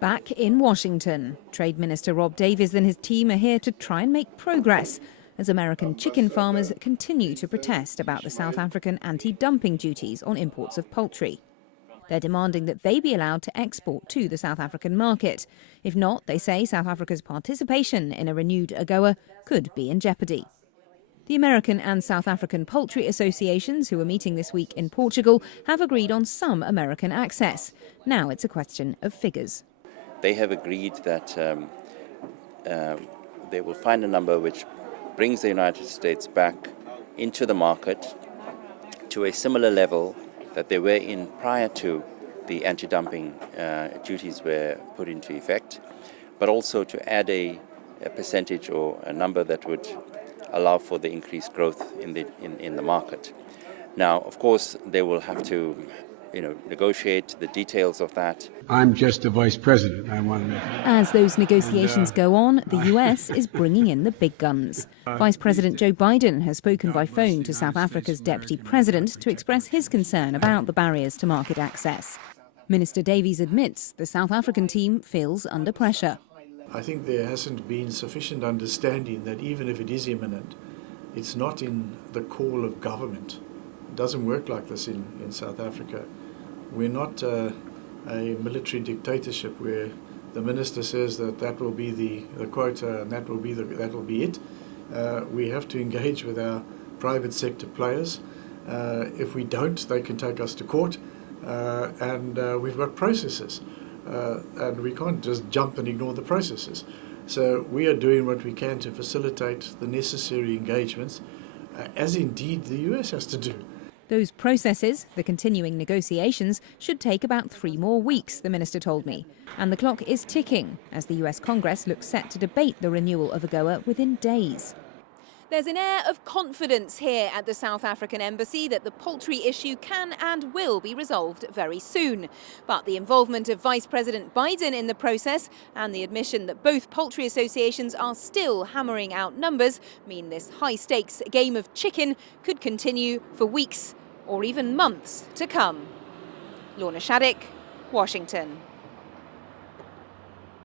Back in Washington, Trade Minister Rob Davies and his team are here to try and make progress as American chicken farmers continue to protest about the South African anti-dumping duties on imports of poultry. They're demanding that they be allowed to export to the South African market. If not, they say South Africa's participation in a renewed AGOA could be in jeopardy. The American and South African poultry associations, who are meeting this week in Portugal, have agreed on some American access. Now it's a question of figures. They have agreed that they will find a number which brings the United States back into the market to a similar level that they were in prior to the anti-dumping duties were put into effect, but also to add a percentage or a number that would allow for the increased growth in the market. Now, of course, they will have to negotiate the details of that. I'm just the vice president. I want to make As those negotiations go on, the US is bringing in the big guns. Vice President Joe Biden has spoken by phone to South Africa's deputy president to express his concern about the barriers to market access. Minister Davies admits the South African team feels under pressure. I think there hasn't been sufficient understanding that even if it is imminent, it's not in the call of government. It doesn't work like this in South Africa. We're not a military dictatorship where the minister says that will be the quota and that will be it. We have to engage with our private sector players. If we don't, they can take us to court, and we've got processes. And we can't just jump and ignore the processes. So we are doing what we can to facilitate the necessary engagements, as indeed the US has to do. Those processes, the continuing negotiations, should take about 3 more weeks, the minister told me. And the clock is ticking as the US Congress looks set to debate the renewal of AGOA within days. There's an air of confidence here at the South African Embassy that the poultry issue can and will be resolved very soon. But the involvement of Vice President Biden in the process and the admission that both poultry associations are still hammering out numbers mean this high-stakes game of chicken could continue for weeks or even months to come. Lorna, Shaddick, Washington.